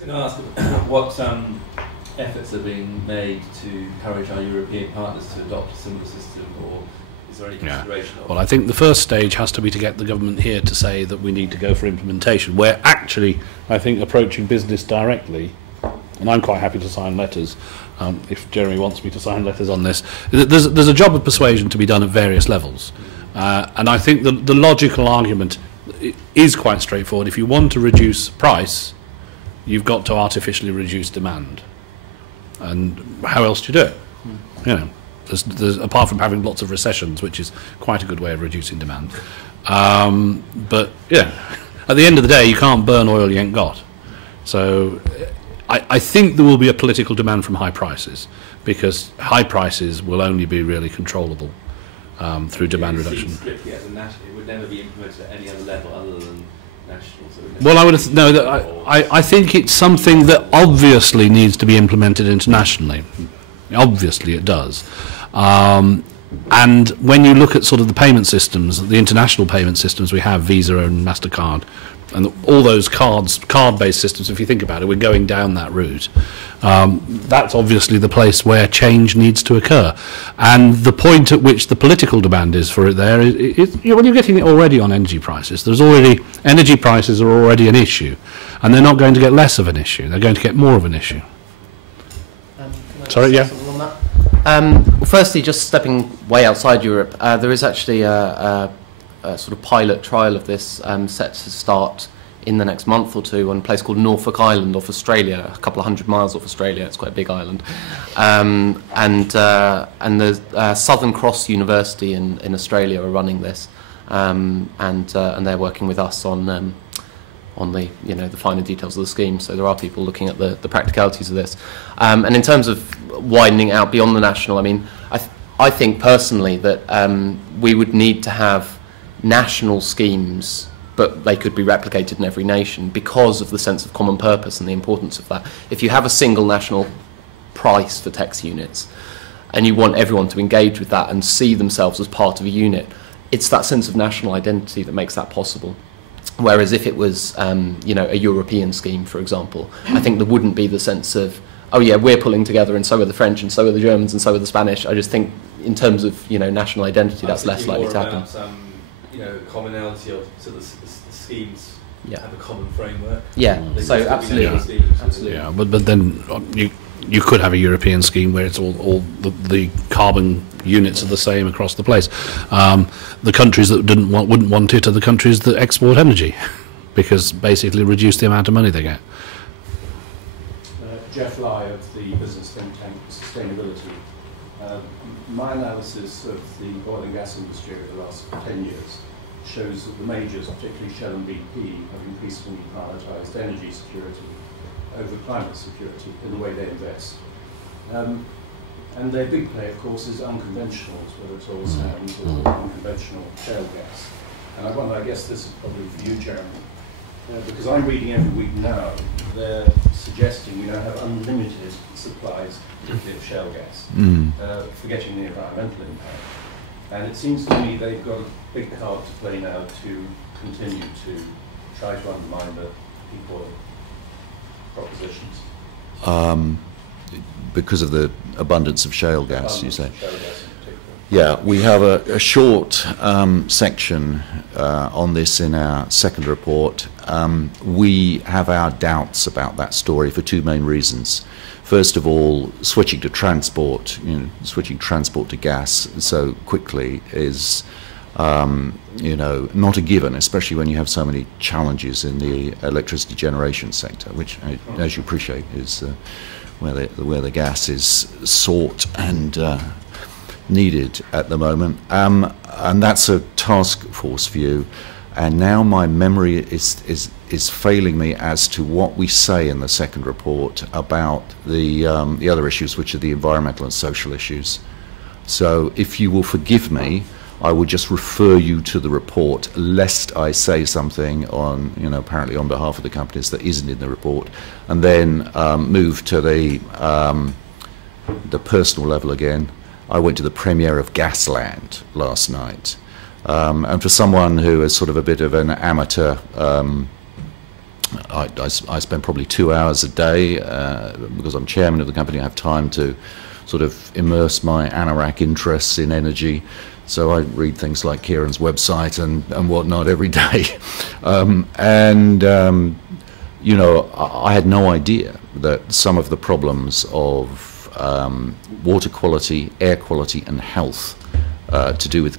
Can I ask what efforts are being made to encourage our European partners to adopt a similar system, or is there any consideration of? Well, I think the first stage has to be to get the government here to say that we need to go for implementation. We're actually, I think, approaching business directly, and I'm quite happy to sign letters, if Jeremy wants me to sign letters on this. There's a job of persuasion to be done at various levels, and I think the logical argument is quite straightforward. If you want to reduce price, you've got to artificially reduce demand. And how else do you do it? You know, there's, apart from having lots of recessions, which is quite a good way of reducing demand. But yeah, at the end of the day, you can't burn oil you ain't got. So I think there will be a political demand from high prices, because high prices will only be really controllable through demand reduction. Strictly as a national, it would never be implemented at any other level other than national. So well, I would no. That I think it's something that obviously needs to be implemented internationally. Obviously, it does. And when you look at sort of the payment systems, the international payment systems we have, Visa and MasterCard, and all those card-based systems, if you think about it, we're going down that route. That's obviously the place where change needs to occur. And the point at which the political demand is for it there is well, you're getting it already on energy prices. Energy prices are already an issue, and they're not going to get less of an issue. They're going to get more of an issue. Sorry, yeah. Well, firstly, just stepping way outside Europe, there is actually a sort of pilot trial of this set to start in the next month or two on a place called Norfolk Island off Australia, a couple of 100 miles off Australia. It's quite a big island. And the Southern Cross University in Australia are running this, and they're working with us on the the finer details of the scheme. So there are people looking at the practicalities of this. And in terms of widening out beyond the national, I mean, I think personally that we would need to have national schemes, but they could be replicated in every nation because of the sense of common purpose and the importance of that. If you have a single national price for TEQs units and you want everyone to engage with that and see themselves as part of a unit, it's that sense of national identity that makes that possible. Whereas if it was a European scheme, for example, I think there wouldn't be the sense of, oh yeah, we're pulling together and so are the French and so are the Germans and so are the Spanish. I just think in terms of national identity, that's less likely to happen. Commonality of the schemes have a common framework. Yeah, so absolutely. Absolutely. Yeah, but then you could have a European scheme where it's all the carbon units are the same across the place. The countries that wouldn't want it are the countries that export energy, because basically reduce the amount of money they get. Geoff Lai of the business think tank Sustainability. My analysis of the oil and gas industry over the last 10 years shows that the majors, particularly Shell and BP, have increasingly prioritised energy security over climate security in the way they invest. And their big play, of course, is unconventionals, whether it's oil sands or unconventional shale gas. And I wonder, I guess this is probably for you, Jeremy, because I'm reading every week now, they're suggesting we now have unlimited supplies, particularly of shale gas, forgetting the environmental impact. And it seems to me they've got a big card to play now to continue to try to undermine the peak oil propositions. Because of the abundance of shale gas, you say? Yeah, we have a short section on this in our second report. We have our doubts about that story for two main reasons. First of all, switching to transport, switching transport to gas so quickly is, not a given, especially when you have so many challenges in the electricity generation sector, which, as you appreciate, is where the gas is sought and needed at the moment. And that's a task force view. And now my memory is failing me as to what we say in the second report about the other issues, which are the environmental and social issues. So if you will forgive me, I would just refer you to the report, lest I say something on, apparently on behalf of the companies that isn't in the report, and then move to the personal level again. I went to the premiere of Gasland last night. And for someone who is sort of a bit of an amateur I spend probably 2 hours a day, because I'm chairman of the company. I have time to sort of immerse my anorak interests in energy. So I read things like Kieran's website and whatnot every day. You know, I had no idea that some of the problems of water quality, air quality and health to do with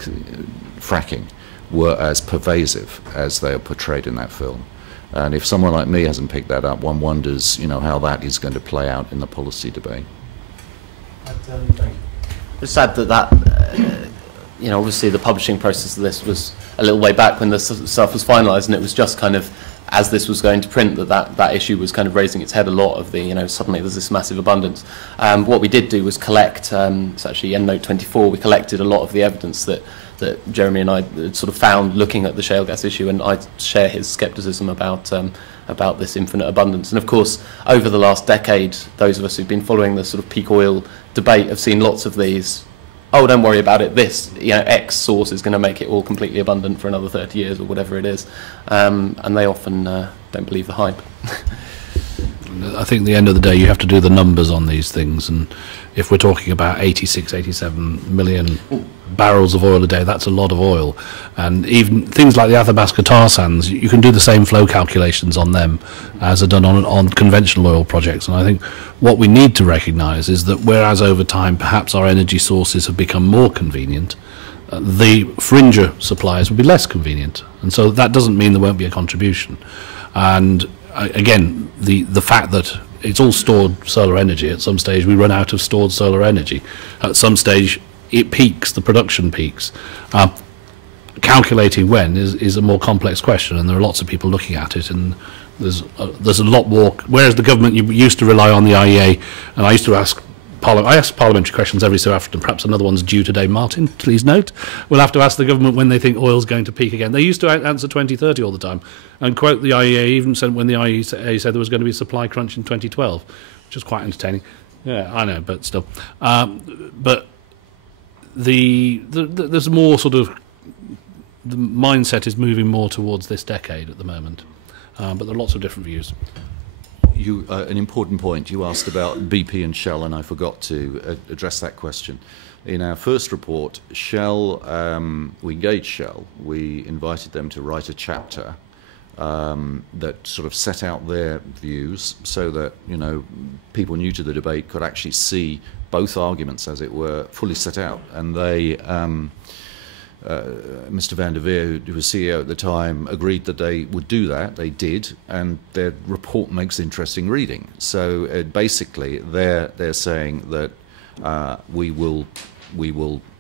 fracking were as pervasive as they are portrayed in that film. And if someone like me hasn't picked that up, one wonders, you know, how that is going to play out in the policy debate. It's sad that you know, obviously the publishing process of this was a little way back when the stuff was finalised, and it was just kind of as this was going to print that issue was kind of raising its head a lot of the, you know, suddenly there's this massive abundance. What we did do was collect, it's actually EndNote 24, we collected a lot of the evidence that Jeremy and I sort of found looking at the shale gas issue, and I share his scepticism about this infinite abundance. And of course, over the last decade, those of us who've been following the sort of peak oil debate have seen lots of these, oh, don't worry about it, this, you know, X source is going to make it all completely abundant for another 30 years or whatever it is. And they often don't believe the hype. I think at the end of the day, you have to do the numbers on these things. And if we're talking about 86, 87 million barrels of oil a day, that's a lot of oil. And even things like the Athabasca tar sands, you can do the same flow calculations on them as are done on conventional oil projects. And I think what we need to recognise is that whereas over time perhaps our energy sources have become more convenient, the fringer suppliers will be less convenient. And so that doesn't mean there won't be a contribution. And again, the fact that it's all stored solar energy, at some stage we run out of stored solar energy. At some stage it peaks, the production peaks. Calculating when is a more complex question, and there are lots of people looking at it, and there's a lot more. Whereas the government used to rely on the IEA, and I used to ask parliamentary questions every so often. Perhaps another one's due today, Martin, please note. We'll have to ask the government when they think oil's going to peak again. They used to answer 2030 all the time and quote the IEA, even when the IEA said there was going to be a supply crunch in 2012, which was quite entertaining. Yeah, I know, but still. But there's more sort of, the mindset is moving more towards this decade at the moment. But there are lots of different views. An important point, you asked about BP and Shell, and I forgot to address that question. In our first report, Shell, we engaged Shell. We invited them to write a chapter that sort of set out their views so that, you know, people new to the debate could actually see both arguments, as it were, fully set out. And they, Mr. Van der Veer, who was CEO at the time, agreed that they would do that. They did, and their report makes interesting reading. So basically, they're saying that we will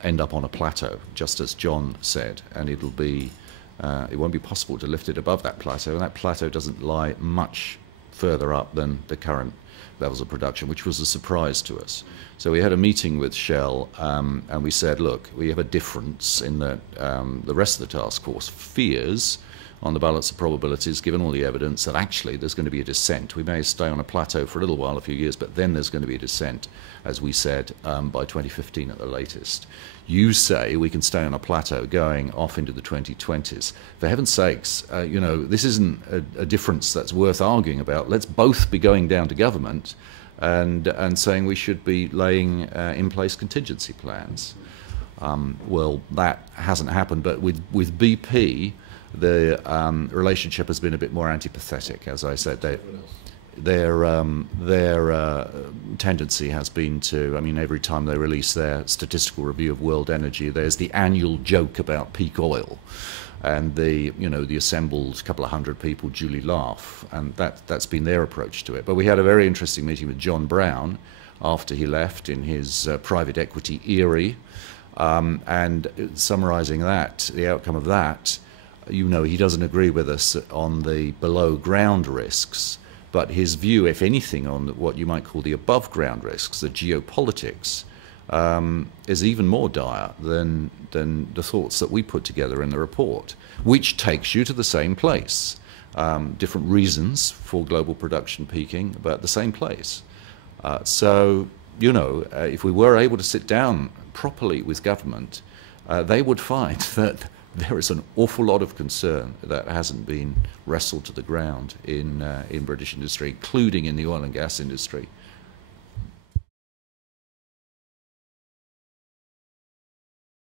end up on a plateau, just as John said, and it won't be possible to lift it above that plateau, and that plateau doesn't lie much further up than the current levels of production, which was a surprise to us. So we had a meeting with Shell, and we said, look, we have a difference in that the rest of the task force fears, on the balance of probabilities, given all the evidence, that actually there's going to be a descent. We may stay on a plateau for a little while, a few years, but then there's going to be a descent, as we said, by 2015 at the latest. You say we can stay on a plateau going off into the 2020s. For heaven's sakes, you know, this isn't a difference that's worth arguing about. Let's both be going down to government and saying we should be laying in place contingency plans. Well, that hasn't happened, but with BP, the relationship has been a bit more antipathetic. As I said, their tendency has been to, I mean, every time they release their statistical review of world energy, there's the annual joke about peak oil, and the assembled couple of hundred people duly laugh, and that's been their approach to it. But we had a very interesting meeting with John Brown after he left in his private equity Erie, and summarising that, the outcome of that, you know, he doesn't agree with us on the below ground risks, but his view, if anything, on what you might call the above ground risks, the geopolitics, is even more dire than the thoughts that we put together in the report, which takes you to the same place. Different reasons for global production peaking, but the same place. So, you know, if we were able to sit down properly with government, they would find that there is an awful lot of concern that hasn't been wrestled to the ground in British industry, including in the oil and gas industry,